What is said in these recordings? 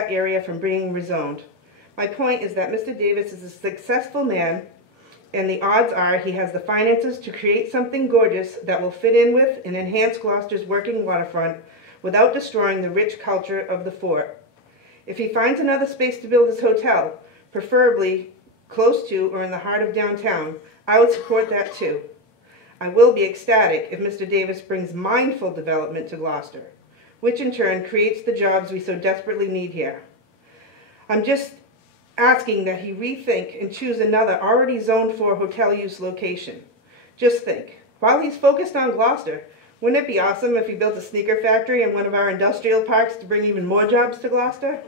area from being rezoned. My point is that Mr. Davis is a successful man, and the odds are he has the finances to create something gorgeous that will fit in with and enhance Gloucester's working waterfront without destroying the rich culture of the fort. If he finds another space to build his hotel, preferably close to or in the heart of downtown, I would support that too. I will be ecstatic if Mr. Davis brings mindful development to Gloucester, which in turn creates the jobs we so desperately need here. I'm just asking that he rethink and choose another already zoned for hotel use location. Just think, while he's focused on Gloucester, wouldn't it be awesome if he built a sneaker factory in one of our industrial parks to bring even more jobs to Gloucester?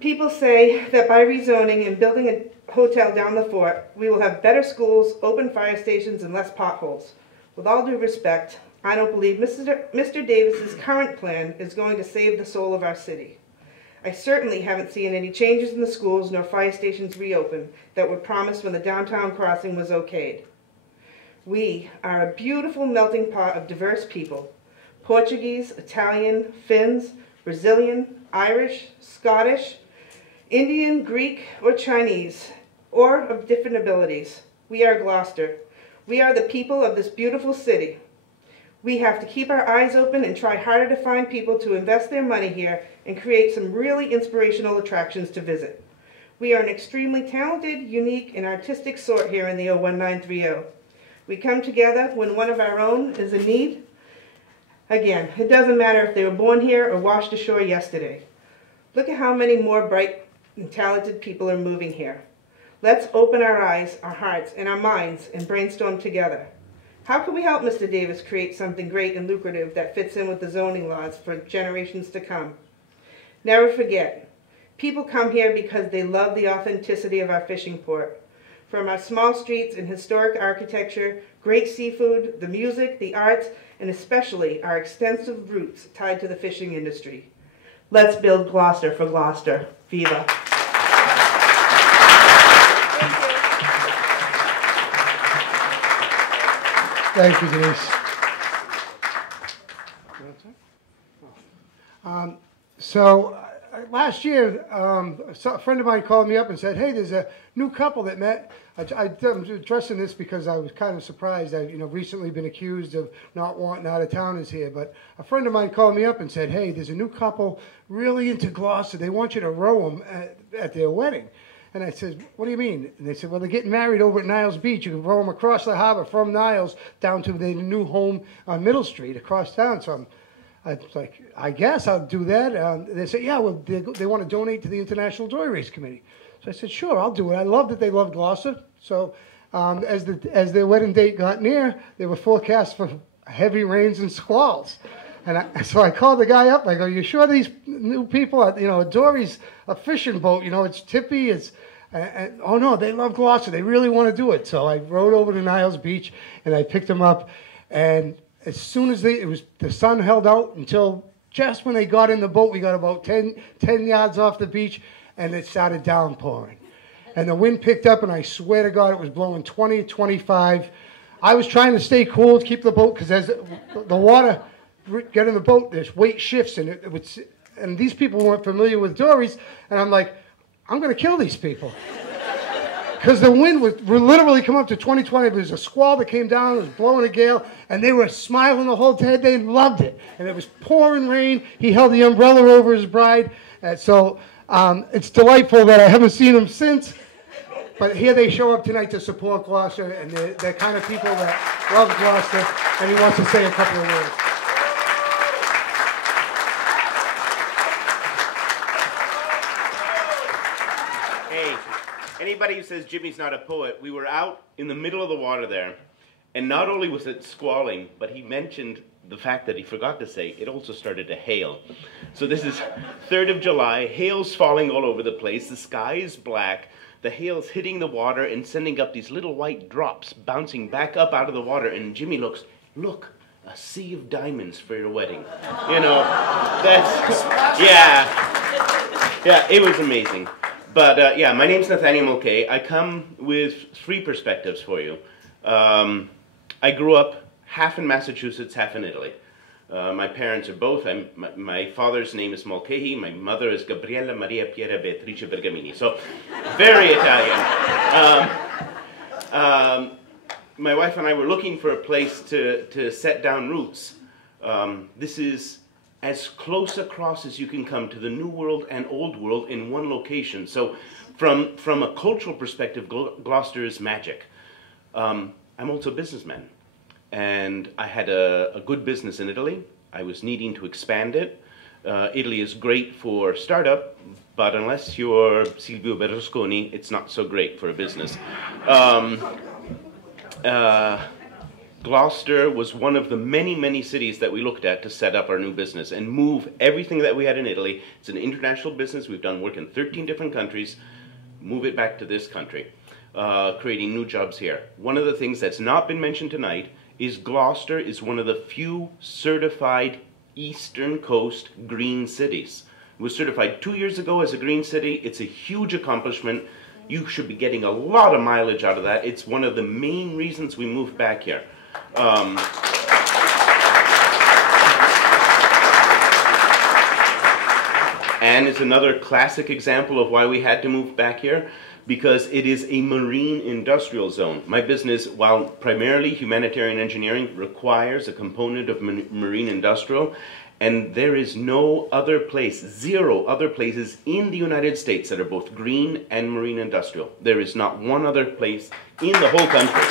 People say that by rezoning and building a hotel down the fort, we will have better schools, open fire stations, and less potholes. With all due respect, I don't believe Mr. Davis's current plan is going to save the soul of our city. I certainly haven't seen any changes in the schools nor fire stations reopen that were promised when the downtown crossing was okayed. We are a beautiful melting pot of diverse people: Portuguese, Italian, Finns, Brazilian, Irish, Scottish, Indian, Greek, or Chinese, or of different abilities. We are Gloucester. We are the people of this beautiful city. We have to keep our eyes open and try harder to find people to invest their money here and create some really inspirational attractions to visit. We are an extremely talented, unique, and artistic sort here in the 01930. We come together when one of our own is in need. Again, it doesn't matter if they were born here or washed ashore yesterday. Look at how many more bright and talented people are moving here. Let's open our eyes, our hearts, and our minds and brainstorm together. How can we help Mr. Davis create something great and lucrative that fits in with the zoning laws for generations to come? Never forget, people come here because they love the authenticity of our fishing port. From our small streets and historic architecture, great seafood, the music, the arts, and especially our extensive roots tied to the fishing industry. Let's build Gloucester for Gloucester. Viva! Thank you, Denise. Last year, a friend of mine called me up and said, hey, there's a new couple that met. I'm addressing this because I was kind of surprised. I've recently been accused of not wanting out-of-towners here. But a friend of mine called me up and said, hey, there's a new couple really into Gloucester. They want you to row them at their wedding. And I said, what do you mean? And they said, well, they're getting married over at Niles Beach. You can row them across the harbor from Niles down to their new home on Middle Street across town. So I was like, I guess I'll do that. They said, yeah, well, they want to donate to the International Joy Race Committee. So I said, sure, I'll do it. I love that they love Gloucester. So as their wedding date got near, they were forecast for heavy rains and squalls. And so I called the guy up. I go, you sure these new people, Dory's a fishing boat. It's tippy. Oh, no, they love Gloucester. They really want to do it. So I rode over to Niles Beach, and I picked them up. And as soon as the sun held out until just when they got in the boat, we got about 10 yards off the beach, and it started downpouring. And the wind picked up, and I swear to God, it was blowing 20, 25. I was trying to stay cool, to keep the boat, because as the water get in the boat, there's weight shifts, and these people weren't familiar with Dories, and I'm like, I'm going to kill these people. Because the wind would literally come up to 20. There was a squall that came down, it was blowing a gale, and they were smiling the whole day. They loved it. And it was pouring rain. He held the umbrella over his bride. So it's delightful that I haven't seen them since. But here they show up tonight to support Gloucester, and they're kind of people that love Gloucester, and he wants to say a couple of words. Anybody who says Jimmy's not a poet, we were out in the middle of the water there, and not only was it squalling, but he mentioned the fact that he forgot to say it also started to hail. So this is 3rd of July, hail's falling all over the place, the sky is black, the hail's hitting the water and sending up these little white drops bouncing back up out of the water, and Jimmy looks, look, a sea of diamonds for your wedding. Yeah, it was amazing. But yeah, my name's Nathaniel Mulcahy. I come with 3 perspectives for you. I grew up half in Massachusetts, half in Italy. My parents are both, my father's name is Mulcahy, my mother is Gabriella Maria Piera Beatrice Bergamini, so very Italian. My wife and I were looking for a place to set down roots. This is as close across as you can come to the New World and Old World in one location. So from a cultural perspective, Gloucester is magic. I'm also a businessman. And I had a good business in Italy. I was needing to expand it. Italy is great for startup, but unless you're Silvio Berlusconi, it's not so great for a business. Gloucester was one of the many, many cities that we looked at to set up our new business and move everything that we had in Italy. It's an international business. We've done work in 13 different countries. Move it back to this country, creating new jobs here. One of the things that's not been mentioned tonight is Gloucester is one of the few certified Eastern Coast green cities. It was certified 2 years ago as a green city. It's a huge accomplishment. You should be getting a lot of mileage out of that. It's one of the main reasons we moved back here. And it's another classic example of why we had to move back here, because it is a marine industrial zone. My business, while primarily humanitarian engineering, requires a component of marine industrial, and there is no other place, 0 other places in the United States that are both green and marine industrial. There is not one other place in the whole country.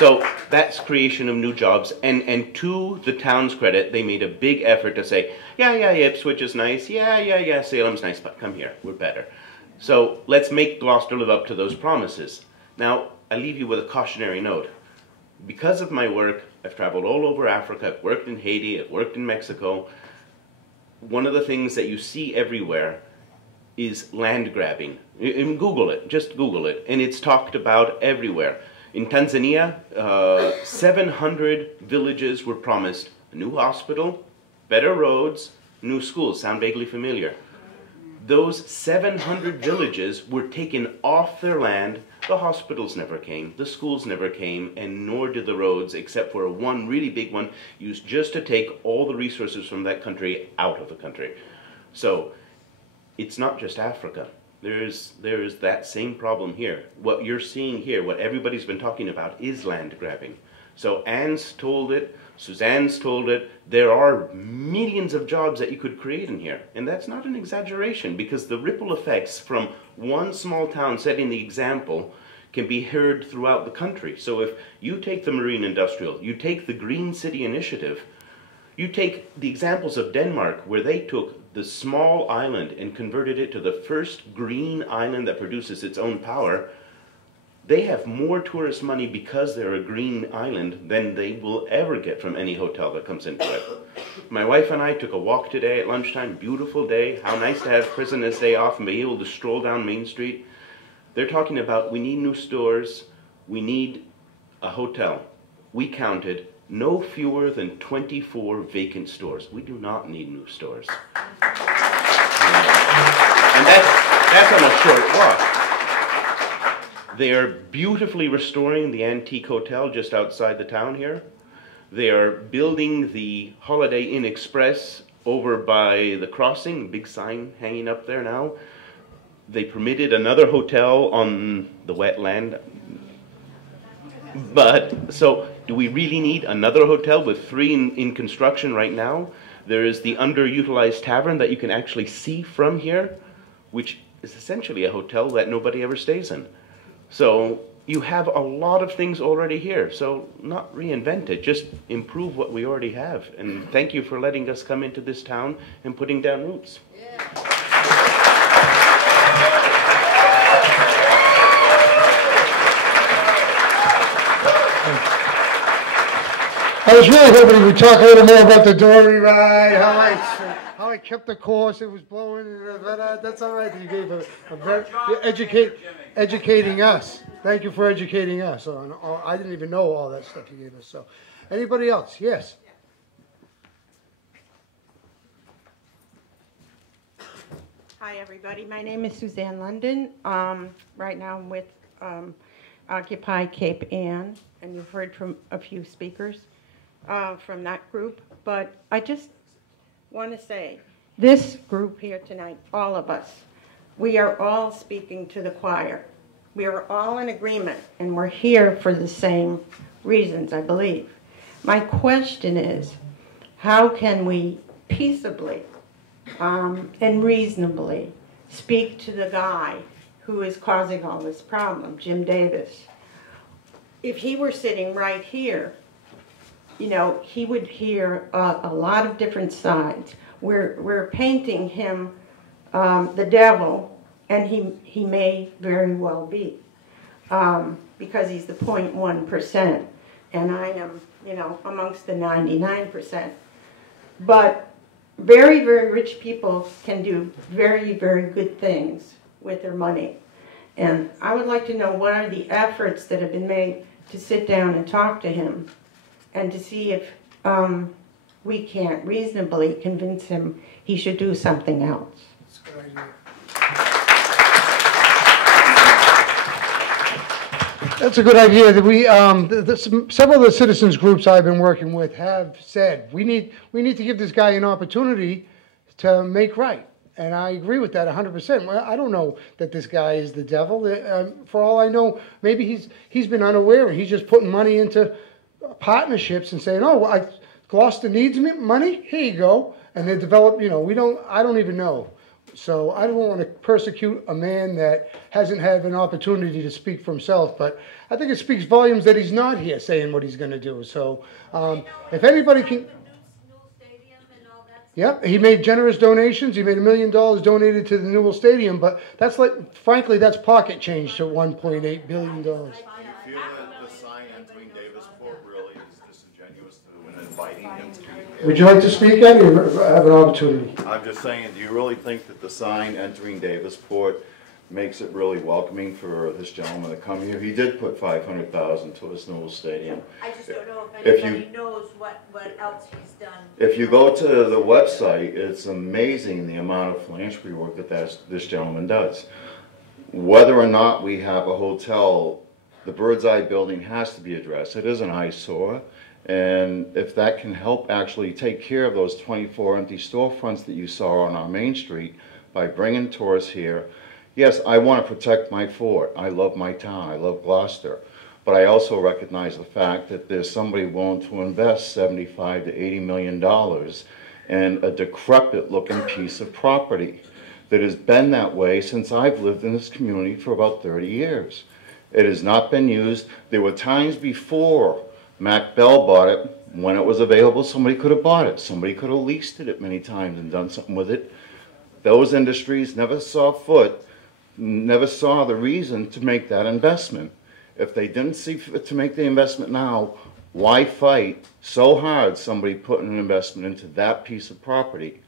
So that's creation of new jobs, and to the town's credit, they made a big effort to say, yeah, Ipswich is nice, yeah, Salem's nice, but come here, we're better. So let's make Gloucester live up to those promises. Now, I leave you with a cautionary note. Because of my work, I've traveled all over Africa, I've worked in Haiti, I've worked in Mexico. One of the things that you see everywhere is land grabbing. Google it, just Google it, and it's talked about everywhere. In Tanzania, 700 villages were promised a new hospital, better roads, new schools. Sound vaguely familiar? Those 700 villages were taken off their land. The hospitals never came, the schools never came, and nor did the roads, except for one really big one used just to take all the resources from that country out of the country. So it's not just Africa. There is that same problem here. What you're seeing here, what everybody's been talking about, is land grabbing. So Anne's told it, Suzanne's told it, there are millions of jobs that you could create in here. And that's not an exaggeration, because the ripple effects from one small town setting the example can be heard throughout the country. So if you take the marine industrial, you take the Green City Initiative, you take the examples of Denmark, where they took the small island and converted it to the first green island that produces its own power. They have more tourist money because they're a green island than they will ever get from any hotel that comes into it. My wife and I took a walk today at lunchtime, beautiful day. How nice to have President's Day off and be able to stroll down Main Street. They're talking about, we need new stores, we need a hotel. We counted no fewer than 24 vacant stores. We do not need new stores. And that's on a short walk. They are beautifully restoring the antique hotel just outside the town here. They are building the Holiday Inn Express over by the crossing, big sign hanging up there now. They permitted another hotel on the wetland. But, so, do we really need another hotel with 3 in construction right now? There is the underutilized tavern that you can actually see from here, which is essentially a hotel that nobody ever stays in. So, you have a lot of things already here. So, not reinvent it, just improve what we already have. And thank you for letting us come into this town and putting down roots. Yeah. I was really hoping we'd talk a little more about the dory ride, how I kept the course, it was blowing, but that's all right. You gave a very educating us. Thank you for educating us. I didn't even know all that stuff you gave us. So, anybody else? Yes. Hi, everybody. My name is Suzanne London. Right now I'm with Occupy Cape Ann, and you've heard from a few speakers from that group. But I just want to say, this group here tonight, all of us, we are all speaking to the choir. We are all in agreement, and we're here for the same reasons, I believe. My question is, how can we peaceably and reasonably speak to the guy who is causing all this problem, Jim Davis? If he were sitting right here, you know, he would hear a lot of different sides. We're painting him the devil, and he may very well be, because he's the 0.1%, and I am, you know, amongst the 99%. But very, very rich people can do very, very good things with their money. And I would like to know, what are the efforts that have been made to sit down and talk to him and to see if we can't reasonably convince him he should do something else. That's a good idea. That's a good idea. That we, several of the citizens groups I've been working with have said we need to give this guy an opportunity to make right, and I agree with that 100%. Well, I don't know that this guy is the devil. For all I know, maybe he's been unaware and he's just putting money into partnerships and saying, "Oh, Gloucester needs money. Here you go," and they develop. You know, I don't even know. So I don't want to persecute a man that hasn't had an opportunity to speak for himself, but I think it speaks volumes that he's not here saying what he's going to do. So if anybody can... Yep, he made generous donations. He made $1 million donated to the Newell Stadium, but that's frankly, that's pocket change to $1.8 billion. Do you feel that the sign entering Davisport really is disingenuous to and inviting him to be here? Would you like to speak, Eddie, or have an opportunity? I'm just saying, do you really think that the sign entering Davisport makes it really welcoming for this gentleman to come here? He did put $500,000 to his Newell Stadium. I just don't know if anybody knows what else he's done. If you go to the website, it's amazing the amount of philanthropy work that this gentleman does. Whether or not we have a hotel, the Bird's Eye building has to be addressed. It is an eyesore. And if that can help actually take care of those 24 empty storefronts that you saw on our main street by bringing tourists here, yes, I want to protect my fort. I love my town. I love Gloucester. But I also recognize the fact that there's somebody willing to invest $75 to $80 million in a decrepit-looking piece of property that has been that way since I've lived in this community for about 30 years. It has not been used. There were times before Mac Bell bought it, when it was available, somebody could have bought it. Somebody could have leased it many times and done something with it. Those industries never saw never saw the reason to make that investment. If they didn't see fit to make the investment now, why fight so hard somebody putting an investment into that piece of property?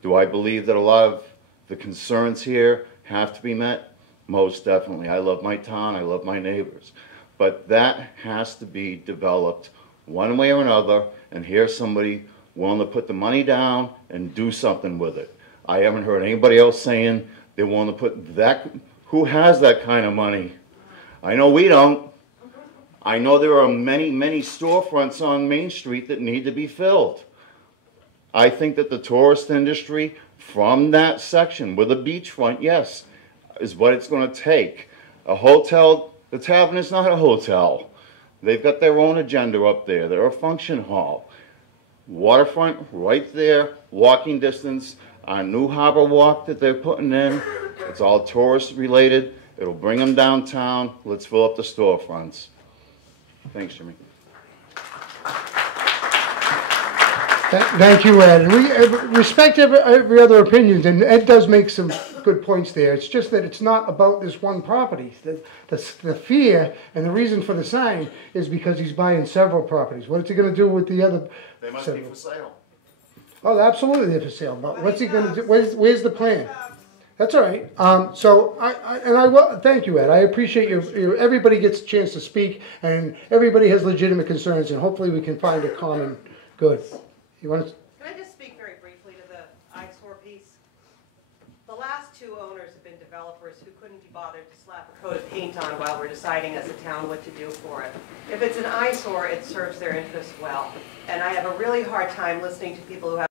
Do I believe that a lot of the concerns here have to be met? Most definitely. I love my town. I love my neighbors. But that has to be developed one way or another, and here's somebody willing to put the money down and do something with it. I haven't heard anybody else saying they want to put that. Who has that kind of money? I know we don't. I know there are many, many storefronts on Main Street that need to be filled. I think that the tourist industry from that section with a beachfront, yes, is what it's going to take. A hotel. The Tavern is not a hotel. They've got their own agenda up there. They're a function hall. Waterfront right there, walking distance. Our new harbor walk that they're putting in, it's all tourist related. It'll bring them downtown. Let's fill up the storefronts. Thanks, Jimmy. Thank you, Ed. And we respect every other opinion, and Ed does make some good points there. It's just that it's not about this one property. The fear and the reason for the sign is because he's buying several properties. What is he going to do with the other? They must be for sale. Oh, absolutely they're for sale. But what's he going to do? Where's the plan? That's all right. So thank you, Ed. I appreciate your everybody gets a chance to speak, and everybody has legitimate concerns, and hopefully we can find a common good. You want to? Can I just speak very briefly to the eyesore piece? The last two owners have been developers who couldn't be bothered to slap a coat of paint on while we're deciding as a town what to do for it. If it's an eyesore, it serves their interests well. And I have a really hard time listening to people who have